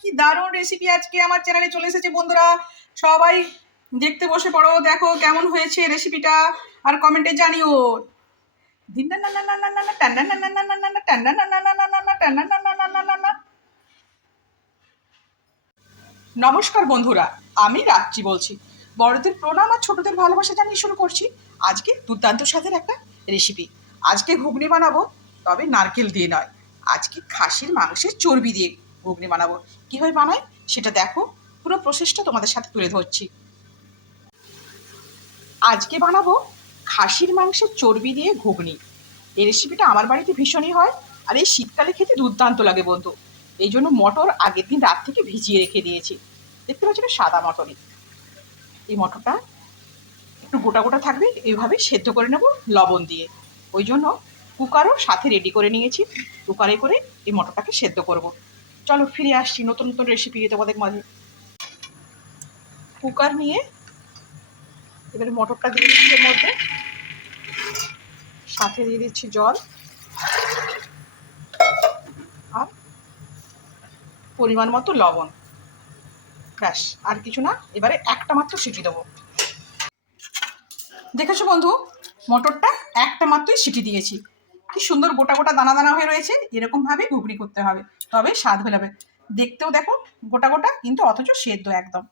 কি দারুণ রেসিপি আজকে আমার চ্যানেলে চলে এসেছে বন্ধুরা। সবাই দেখতে বসে পড়ো, দেখো কেমন হয়েছে রেসিপিটা আর কমেন্টে জানিও। নমস্কার বন্ধুরা, আমি রাত্রি বলছি। বড়দের প্রণাম আর ছোটদের ভালোবাসা জানিয়ে শুরু করছি আজকে দুর্দান্ত স্বাদের একটা রেসিপি আজকে ঘুগনি বানাবো, তবে নারকেল দিয়ে নয়। আজকে খাসির মাংসের চর্বি দিয়ে ঘুগনি বানাবো। কীভাবে বানাই সেটা দেখো। পুরো প্রসেসটা তোমাদের সাথে তুলে ধরছি। আজকে বানাবো খাসির মাংসের চর্বি দিয়ে ঘুগনি। এই রেসিপিটা আমার বাড়িতে ভীষণই হয় আর এই শীতকালে খেতে দুর্দান্ত লাগে বন্ধু। এই জন্য মটর আগের দিন রাত থেকে ভিজিয়ে রেখে দিয়েছি। দেখতে পাচ্ছি না সাদা মটরই। এই মটরটা একটু গোটা গোটা থাকবে। এইভাবে সেদ্ধ করে নেব লবণ দিয়ে। ওই জন্য কুকারও সাথে রেডি করে নিয়েছি। কুকারে করে এই মটরটাকে সেদ্ধ করব। চলো ফিরে আসছি নতুন নতুন রেসিপি তোমাদের মাঝে। কুকার নিয়ে এবারে মটরটা দিয়ে দিচ্ছি এর মধ্যে। সাথে দিয়ে দিচ্ছি জল। আর পরিমাণ মতো লবণ। ব্যাস, আর কিছু না, এবারে একটা মাত্র সিটি দেবো। দেখেছ বন্ধু, মটরটা একটা মাত্রই সিটি দিয়েছি। কি সুন্দর গোটা গোটা দানা দানা হয়ে রয়েছে, এরকম ভাবে ঘুগনি করতে হবে, তবে স্বাদ বেরোবে দেখতেও দেখো, গোটা গোটা, কিন্তু অথচ সেদ্ধ একদম।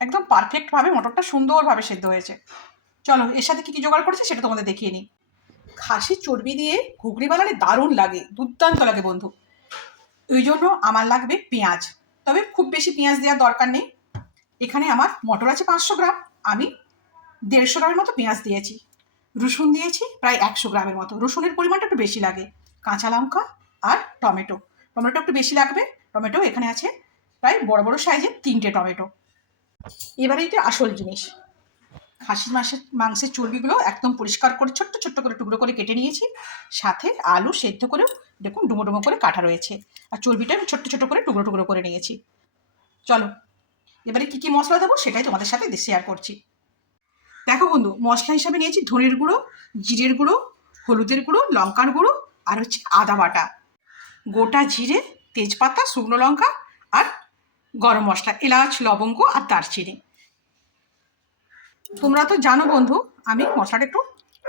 একদম পারফেক্ট ভাবে, মটরটা সুন্দরভাবে সেদ্ধ হয়েছে। চলো, এর সাথে কি কি জোগাড় করেছে সেটা তোমাদের দেখিয়ে নিই। খাসির চর্বি দিয়ে ঘুগনি বানালে দারুণ লাগে, দুর্দান্ত লাগে বন্ধু। ওই জন্য আমার লাগবে পেঁয়াজ, তবে খুব বেশি পেঁয়াজ দেওয়ার দরকার নেই। এখানে আমার মটর আছে পাঁচশো গ্রাম, আমি দেড়শো গ্রামের মতো পেঁয়াজ দিয়েছি। রসুন দিয়েছি, প্রায় একশো গ্রামের মতো। রসুনের পরিমাণটা একটু বেশি লাগে। কাঁচা লঙ্কা আর টমেটো। টমেটো একটু বেশি লাগবে। টমেটো এখানে আছে প্রায় বড় বড় সাইজের তিনটে টমেটো। এবারে এটা আসল জিনিস। খাসির মাসের মাংসের চর্বিগুলো একদম পরিষ্কার করে, ছোট্ট ছোট্ট করে টুকরো করে কেটে নিয়েছি। সাথে আলু সেদ্ধ করেও দেখুন ডুমো ডুমো করে কাটা রয়েছে। আর চর্বিটা আমি ছোট্ট ছোট্ট করে টুকরো টুকরো করে নিয়েছি। চলো, এবারে কী কী মশলা দেবো সেটাই তোমাদের সাথে শেয়ার করছি। দেখো বন্ধু, মশলা হিসাবে নিয়েছি ধনের গুঁড়ো, জিরের গুঁড়ো, হলুদের গুঁড়ো, লঙ্কার গুঁড়ো আর হচ্ছে আদা বাটা। গোটা জিরে, তেজপাতা, শুকনো লঙ্কা আর গরম মশলা, এলাচ, লবঙ্গ আর দারচিনি। তোমরা তো জানো বন্ধু, আমি মশলাটা একটু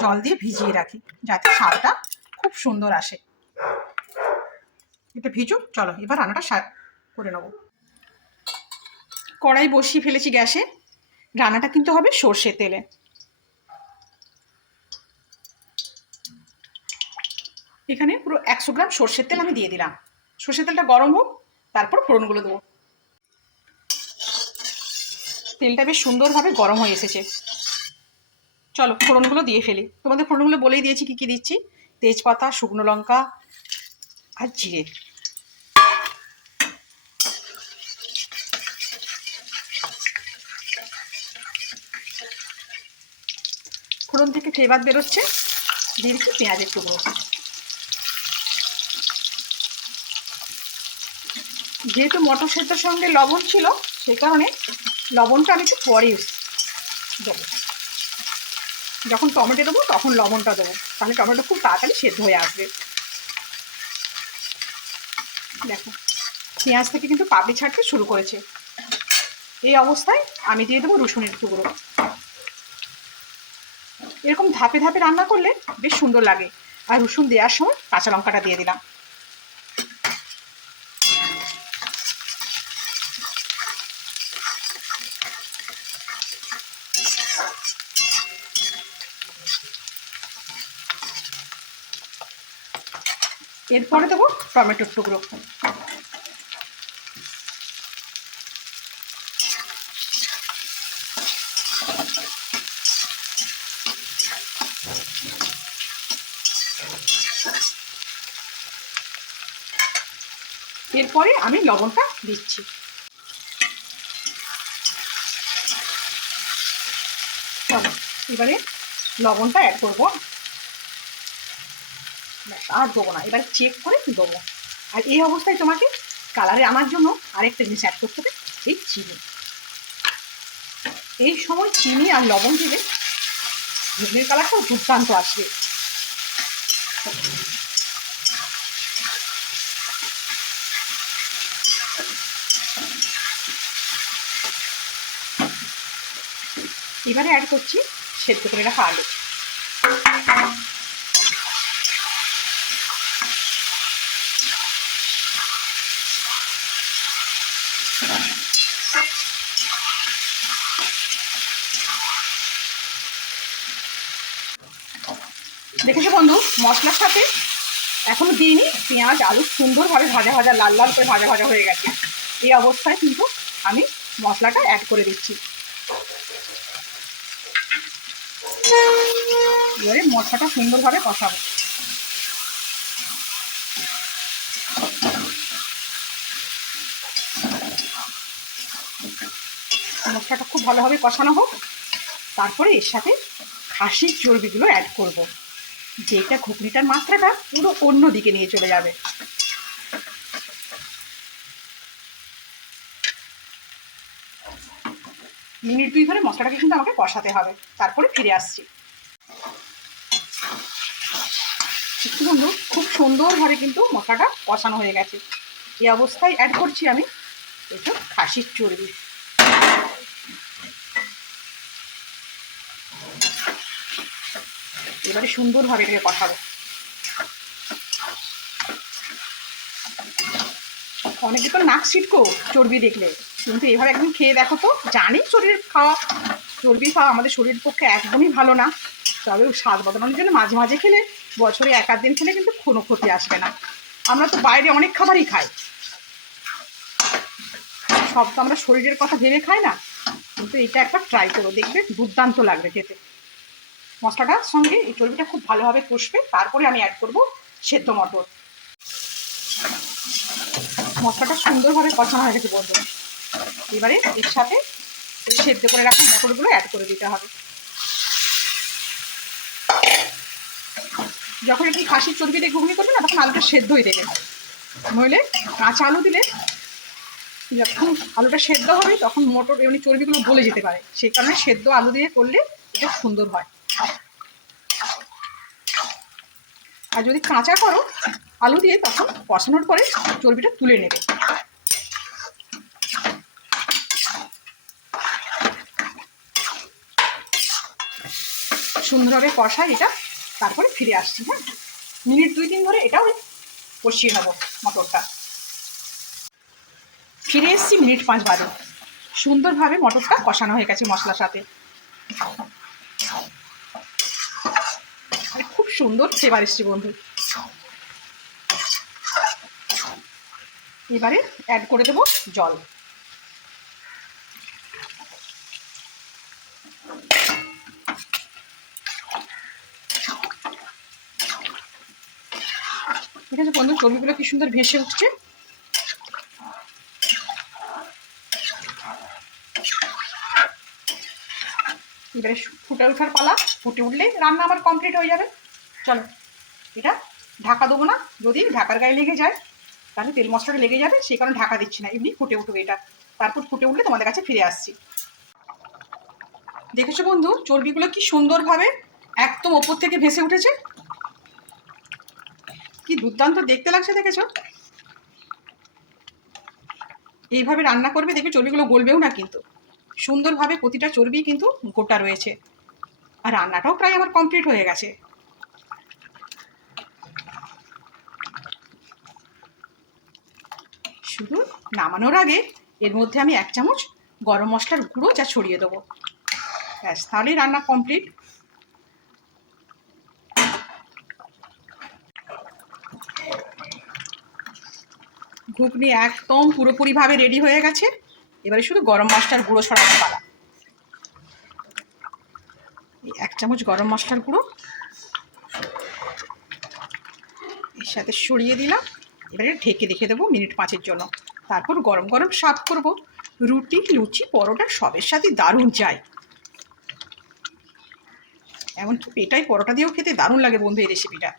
জল দিয়ে ভিজিয়ে রাখি, যাতে স্বাদটা খুব সুন্দর আসে। এটা ভিজুক, চলো এবার রান্নাটা করে নেব। কড়াই বসিয়ে ফেলেছি গ্যাসে। রান্নাটা কিন্তু হবে সর্ষের তেলে। এখানে পুরো একশো গ্রাম সর্ষের তেল আমি দিয়ে দিলাম। সর্ষের তেলটা গরম হোক, তারপর ফোড়নগুলো দেবো। তেলটা বেশ সুন্দরভাবে গরম হয়ে এসেছে। চলো, ফোড়নগুলো দিয়ে ফেলি। তোমাদের ফোড়নগুলো বলেই দিয়েছি কী কী দিচ্ছি? তেজপাতা, শুকনো লঙ্কা আর জিরে। ফোড়ন থেকে ফ্লেভার বেরোচ্ছে। দিয়ে দিচ্ছি পেঁয়াজের টুকরো। যেহেতু মটর সেদ্ধর সঙ্গে লবণ ছিল সেই কারণে লবণটা আমি একটু পরে ইউজ দেবো। যখন টমেটো দেবো, তখন লবণটা দেবো। তাহলে টমেটো খুব তাড়াতাড়ি সেদ্ধ হয়ে আসবে। দেখো, পেঁয়াজ থেকে কিন্তু পাপড়ি ছাড়তে শুরু করেছে। এই অবস্থায় আমি দিয়ে দেবো রসুনের টুকরো। এরকম ধাপে ধাপে রান্না করলে বেশ সুন্দর লাগে। আর রসুন দেওয়ার সময় কাঁচা লঙ্কাটা দিয়ে দিলাম। এরপরে দেবো টমেটোর টুকরো। এরপরে আমি লবণটা দিচ্ছি। এবারে লবণটা অ্যাড করব। আর দেবো না, এবার চেক করে দেবো। আর এই অবস্থায় তোমাকে কালারে আমার জন্য আরেকটা জিনিস অ্যাড করতে হবে, এই চিনি। এই সময় চিনি আর লবণ দিলে ঘুগনির কালারটাও দুর্দান্ত আসবে। এবারে অ্যাড করছি সেদ্ধ করে রাখা আলু। দেখেছ বন্ধু, মশলার সাথে এখনও দিইনি, পেঁয়াজ, আলু সুন্দরভাবে ভাজা ভাজা, লাল লাল করে ভাজা ভাজা হয়ে গেছে। এই অবস্থায় কিন্তু আমি মশলাটা অ্যাড করে দিচ্ছি। এবারে মশলাটা সুন্দরভাবে কষাবো মশলাটা খুব ভালোভাবে কষানো হোক, তারপরে এর সাথে খাসির চর্বিগুলো অ্যাড করব। যেটা ঘুগনিটার মাত্রাটা পুরো অন্য দিকে নিয়ে চলে যাবে মিনিট দুই ধরে মশলাটাকে কিন্তু আমাকে কষাতে হবে। তারপরে ফিরে আসছি। বন্ধু খুব সুন্দরভাবে কিন্তু মশলাটা কষানো হয়ে গেছে। এই অবস্থায় অ্যাড করছি আমি একটু খাসির চর্বি। এবারে সুন্দরভাবে এটাকে কষাবো। অনেকে তো নাক ছিটকো চর্বি দেখলে। কিন্তু এভাবে একদম খেয়ে দেখো তো। জানি শরীর খাওয়া, চর্বি খাওয়া আমাদের শরীরের পক্ষে একদমই ভালো না। তবে স্বাদ বদলানোর জন্য মাঝে মাঝে খেলে বছরে এক আধ দিন খেলে কিন্তু কোনো ক্ষতি আসবে না। আমরা তো বাইরে অনেক খাবারই খাই। সব তো আমরা শরীরের কথা ভেবে খাই না। কিন্তু এটা একবার ট্রাই করো, দেখবে দুর্দান্ত লাগবে খেতে। মশলাটার সঙ্গে, এই চর্বিটা খুব ভালোভাবে কষবে, তারপরে আমি অ্যাড করব সেদ্ধ মটর। মশলাটা সুন্দরভাবে কষানো হয়ে গেছে বলব এবারে এর সাথে সেদ্ধ করে রাখা মটরগুলো অ্যাড করে দিতে হবে। যখন একটু খাসির চর্বি দিয়ে ঘুগনি করবে না, তখন আলুটা সেদ্ধই দেবে। নইলে কাঁচা আলু দিলে যখন আলুটা সেদ্ধ হবে, তখন মটর এমনি চর্বিগুলো গলে যেতে পারে। সেই কারণে সেদ্ধ আলু দিয়ে করলে এটা সুন্দর হয়। আর যদি কাঁচা করো, আলু দিয়ে তখন কষানোর পরে চর্বিটা তুলে নেবে। সুন্দরভাবে কষাই এটা তারপরে ফিরে আসছি হ্যাঁ? মিনিট দুই দিন ধরে এটাও কষিয়ে নেব মটরটা। ফিরে এসছি মিনিট পাঁচ বাদে। সুন্দরভাবে মটরটা কষানো হয়ে গেছে মশলার সাথে। খুব সুন্দর ফ্লেভার এসছে বন্ধু। এবারে অ্যাড করে দেবো জল। ঠিক আছে বন্ধু চর্বিগুলো কি সুন্দর ভেসে উঠছে। এবারে ফুটে ওঠার পালা, ফুটে উঠলেই রান্না আমার কমপ্লিট হয়ে যাবে। চলো, এটা ঢাকা দেবো না, যদি ঢাকার গায়ে লেগে যায়, তাহলে তেল মশলাটা লেগে যাবে, সেই কারণে ঢাকা দিচ্ছি না, এমনি ফুটে উঠবে এটা। তারপর ফুটে উঠলে তোমাদের কাছে ফিরে আসছি। দেখেছ বন্ধু, চর্বিগুলো কি সুন্দরভাবে একদম ওপর থেকে ভেসে উঠেছে? কি দুর্দান্ত দেখতে লাগছে দেখেছ? এইভাবে রান্না করবে, দেখবে চর্বিগুলো গলবেও না কিন্তু। সুন্দরভাবে প্রতিটা চর্বি কিন্তু গোটা রয়েছে। আর রান্নাটাও প্রায় আমার কমপ্লিট হয়ে গেছে। শুধু নামানোর আগে এর মধ্যে আমি এক চামচ গরম মশলার গুঁড়ো যা ছড়িয়ে দেবো। ব্যাস, তাহলেই রান্না কমপ্লিট ঘুগনি একদম পুরোপুরিভাবে রেডি হয়ে গেছে। এবারে শুধু গরম মশলার গুঁড়ো ছড়ানো পালা এক চামচ গরম মশলার গুঁড়ো। এর সাথে সরিয়ে দিলাম। এবারে ঢেকে রেখে দেবো মিনিট পাঁচের জন্য। তারপর গরম গরম সার্ভ করব। রুটি, লুচি, পরোটা সবের সাথে দারুণ যায়। এমনকি পেটাই পরোটা দিয়েও খেতে দারুণ লাগে বন্ধু এই রেসিপিটা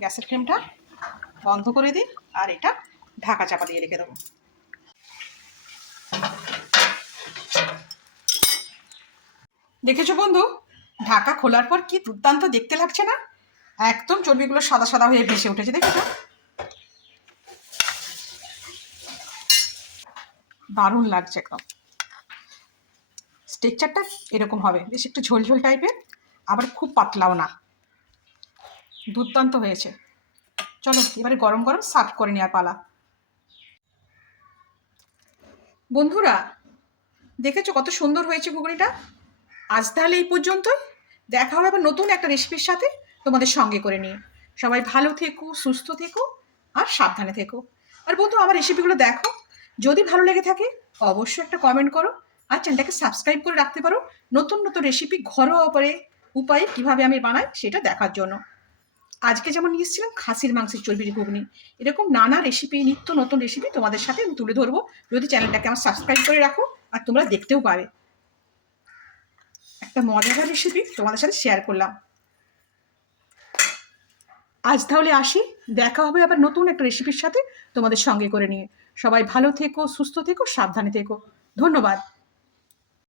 গ্যাসের ফ্লেমটা বন্ধ করে দিই আর এটা ঢাকা চাপা দিয়ে রেখে দেবো। দেখেছ বন্ধু, ঢাকা খোলার পর কি দুর্দান্ত দেখতে লাগছে না? একদম চর্বিগুলো সাদা সাদা হয়ে ভেসে উঠেছে, দেখেছ? দারুণ লাগছে একদম। স্ট্রেকচারটা এরকম হবে, বেশ একটু ঝোলঝোল টাইপের আবার খুব পাতলাও না। দুর্দান্ত হয়েছে। চলো, এবারে গরম গরম সার্ভ করে নেওয়ার পালা। বন্ধুরা, দেখেছ কত সুন্দর হয়েছে ঘুগনিটা? আজ তাহলে এই পর্যন্তই। দেখা হবে আবার নতুন একটা রেসিপির সাথে তোমাদের সঙ্গে করে নিয়ে। সবাই ভালো থেকো, সুস্থ থেকো আর সাবধানে থেকো। আর বন্ধু, আমার রেসিপিগুলো দেখো। যদি ভালো লেগে থাকে, অবশ্যই একটা কমেন্ট করো আর চ্যানেলটাকে সাবস্ক্রাইব করে রাখতে পারো। নতুন নতুন রেসিপি ঘরোয়া উপায়ে উপায়ে কীভাবে আমি বানাই সেটা দেখার জন্য। আজকে যেমন নিয়ে এসেছিলাম, খাসির মাংসের চর্বির ঘুগনি। এরকম নানা রেসিপি নিত্য নতুন রেসিপি তোমাদের সাথে আমি তুলে ধরবো। যদি চ্যানেলটাকে আমার সাবস্ক্রাইব করে রাখো, আর তোমরা দেখতেও পাবে। একটা মজাদার রেসিপি তোমাদের সাথে শেয়ার করলাম। আজ তাহলে আসি, দেখা হবে আবার নতুন একটা রেসিপির সাথে তোমাদের সঙ্গে করে নিয়ে। সবাই ভালো থেকো, সুস্থ থেকো, সাবধানে থেকো। ধন্যবাদ।